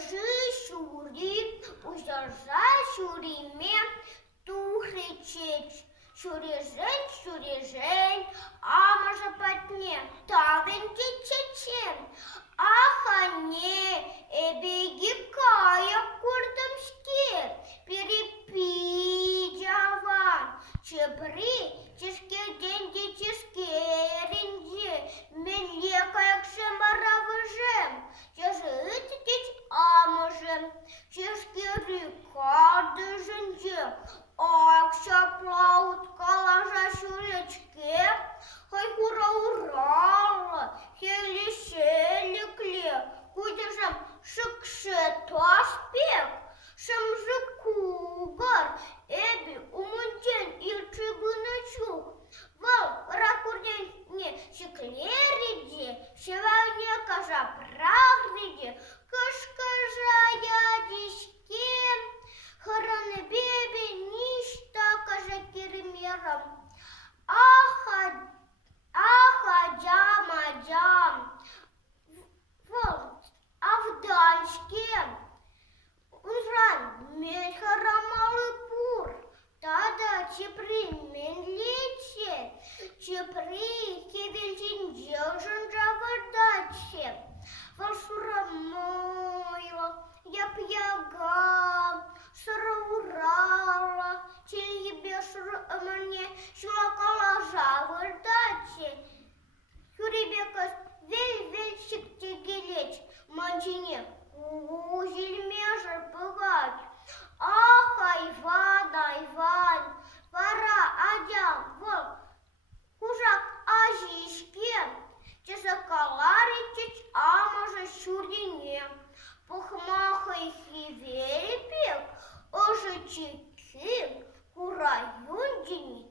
Шури, узяжа шуриме, тухричеч. Шури-жень, а може патне, тавеньки чечен. Ахане, эбеги кая курдым шкер, перепиджаван, чебри, чешке деньги чешкеринже, мен лекаяк шемаравыжем, чешыт теч амыжем, чешкери кадыжынже, акшаплаут калажа шуречке, хай ура-урала, хели-шеликле, кудежам шыкше таспек, шымжы кугар, эби умунчен илчыгынычук. Вал ракурден не шиклериде, шеване кажа прагриде, кышкыжа ядишке, хыраны бебе ништа кажа кирмерам. Аха-джам, вот, авданшке, узран мен харамалы пур, тада чепри мен лече, чепри кевельчин джелжын жавырдаче, волшурамойла, яп-ягам, сыра-урала, чельебе шуры-ымане, шулакала жавырдаче, юребекас вель-вельщик тегелеч, манчине узельмежер пыгать. Ах, Айван, вара адям, вол, кужак ажишке, чесакаларичеч, а може шурдине, пухмахай хивельпек, ожичеки, кураюндине,